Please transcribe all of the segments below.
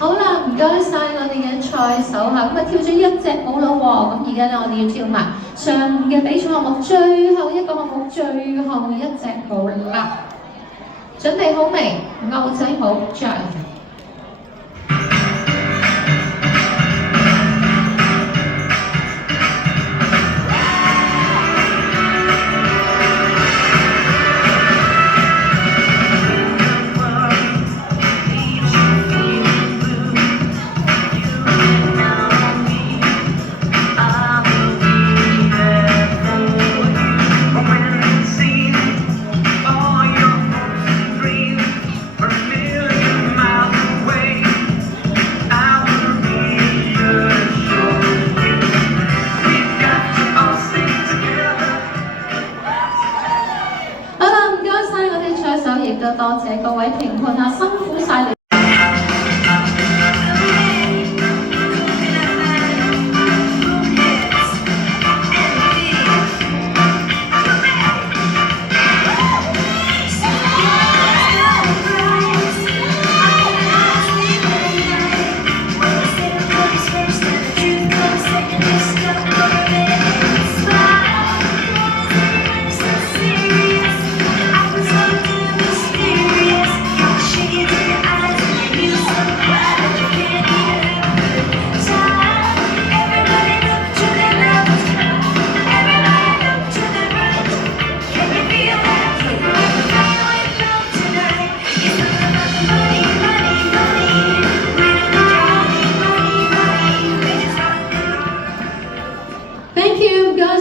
好啦，唔該晒我哋嘅賽手嚇，咁啊跳咗一隻舞咯喎，咁而家咧我哋要跳埋上午嘅比賽項目最後一個項目最後一隻舞啦，準備好未？牛仔舞 Jive。亦都多謝各位評判啊，辛苦晒你。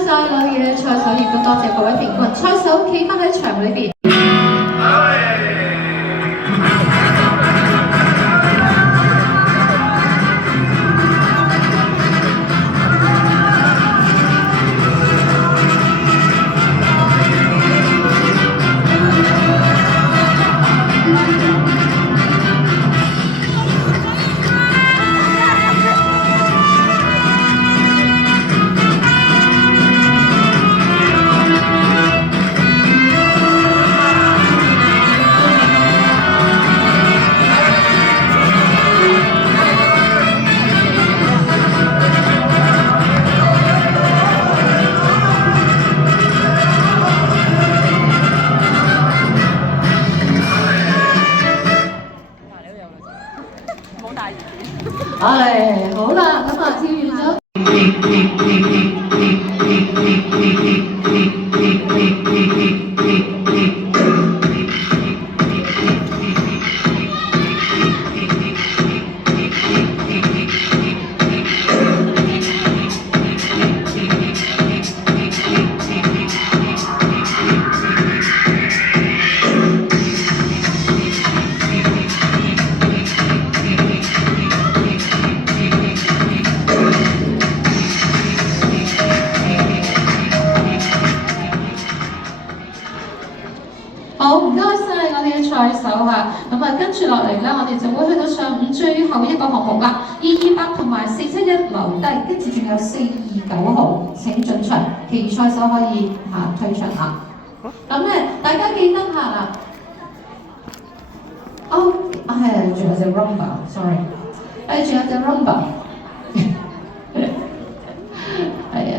我哋嘅賽手亦都多謝各位評判，賽手企翻喺場裏邊。好啦，咁啊跳完咗。好，唔該晒我哋嘅賽手嚇，咁啊跟住落嚟咧，我哋就會去到上午最後一個項目啦，228同埋471留低，跟住仲有429號請進場，其餘賽手可以退場啊。咁咧，大家記得下啦。係，仲有隻 rumba，sorry， 仲有隻 rumba， 係啊。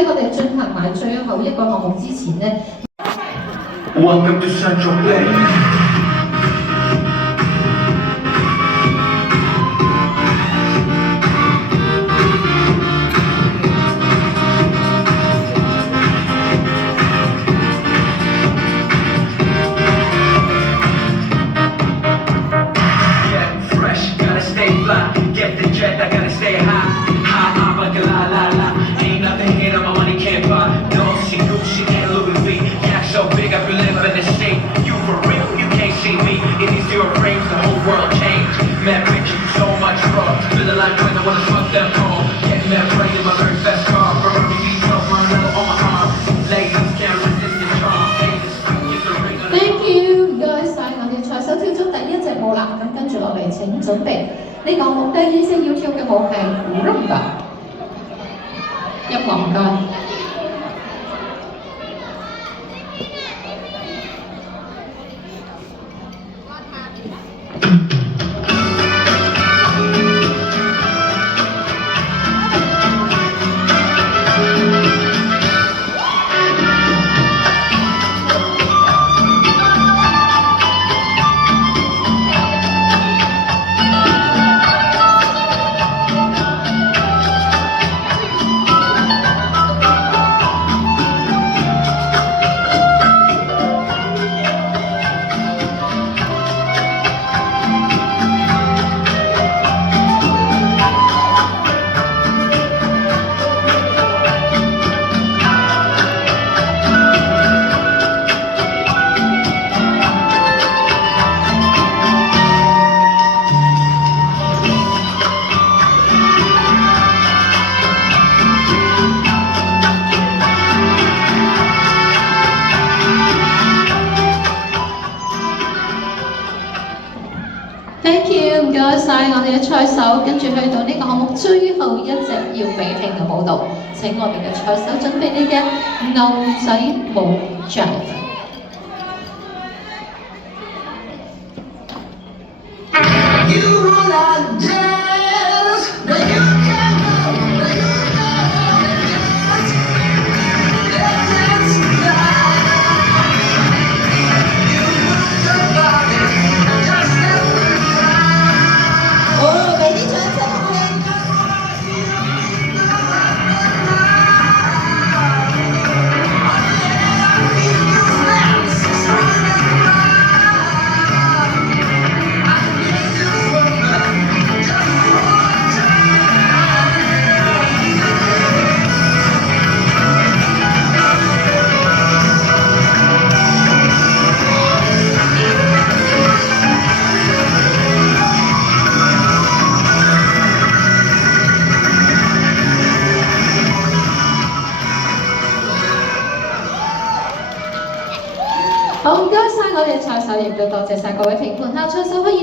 喺我哋進行埋最後一個項目之前呢。Welcome to Central Bay. Get the jet, I gotta stay high. High, I'm like a la la la. Ain't nothing here that my money can't buy. Dolce, Gucci, and Louis V. Yeah, so big, I feel living in the state. You for real, you can't see me. In these zero frames, the whole world changed. Mad bitch, so much fraud. Feeling like when I wanna fuck them all. Getting mad brain in my very best car. Burning these 12 run level on my arm. Ladies can't resist the charm. Thank you，唔該晒，我哋賽手跳咗第一隻舞啦，咁跟住落嚟請準備。呢個項目第二隻要跳嘅舞係 Rumba， 音樂唔該。Thank you， 唔該晒我哋嘅賽手，跟住去到呢個項目最後一隻要比拼嘅舞蹈，請我哋嘅賽手準備你嘅牛仔舞 Jive。好，唔該晒我哋嘅賽手，亦都多謝晒各位評判啦，賽手可以。